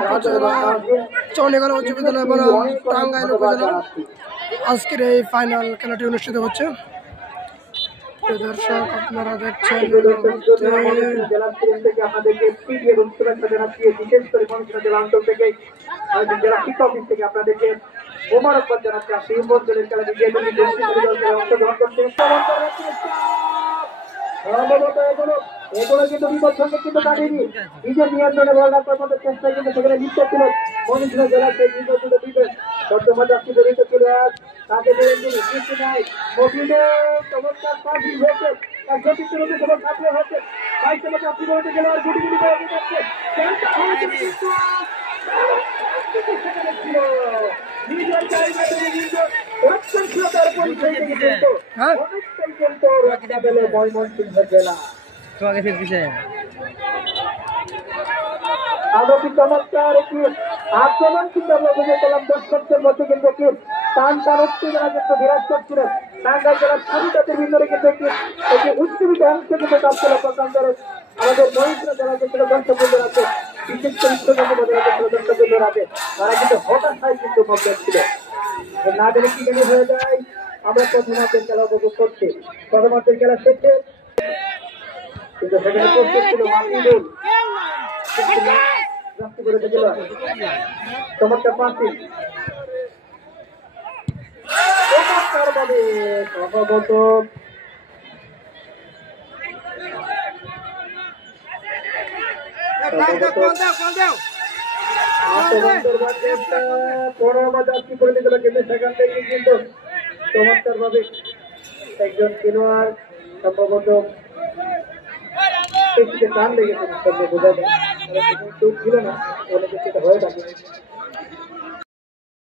উপজেলা চৌনিগড় উচ্চ বিদ্যালয় বনাম টাঙ্গাইল উপজেলা আজকের এই ফাইনাল খেলাটি অনুষ্ঠিত হচ্ছে। দর্শক আপনারা দেখছেন মোবারকবাদ জানাচ্ছি আসি বন্ধুদের খেলা অংশগ্রহণ করছে। এগুলো কিন্তু বিপদ সঙ্গে কিন্তু কাটেনি, নিজের নিয়ন্ত্রণে বল রাখার মতো চেষ্টায় কিন্তু সেখানে লিপ্ত ছিল ময়মনসিংহ জেলার সেই নির্বাচিত বিদেশ বর্তমান যাত্রী জড়িত ছিল তাকে সৃষ্টি নাই চমৎকার পাঁচই হয়েছে তার জ্যোতি তুলতে খবর থাকলে হচ্ছে বাইশ নম্বর যাত্রী জড়িত গেলে আর গুটি গুটি করে যাচ্ছে সেখানে ছিল নিজের জায়গাতে নিজের রক্ষণশীলতার পরিচয় থেকে কিন্তু অনেকটাই কিন্তু রক্ষা পেল ময়মনসিংহ জেলা। আরো কি চমৎকার একটি আক্রমণ কিন্তু আমরা বুঝে পেলাম দর্শকদের মধ্যে কিন্তু একটি টান উত্তেজনা কিন্তু বিরাজ করছিলেন। টাঙ্গাইল জেলার সবই জাতির ভিতরে কিন্তু একটি উচ্চবিত অংশ কিন্তু কাজ ছিল প্রকান্তরে আমাদের মহিলা যারা ছিল দর্শকদের আছে, বিশেষ করে দর্শকদের আছে, তারা কিন্তু হতাশায় কিন্তু মগ্ন ছিল। না জানি কি জানি হয়ে যায় আমরা প্রথমার্ধের খেলা উপভোগ করছি। প্রথমার্ধের খেলা শেষে কিন্তু সেখানে প্রস্তুত ছিল মাহমুদুল করে দিল চমৎকার পাঁচটি চমৎকারভাবে সম্ভবত সেখান থেকে কিন্তু চমৎকার ভাবে একজন খেলোয়াড় সম্ভবত টান লেগেছে বোঝা যায় ছিল না অনেক কিছুটা হয়ে থাকে।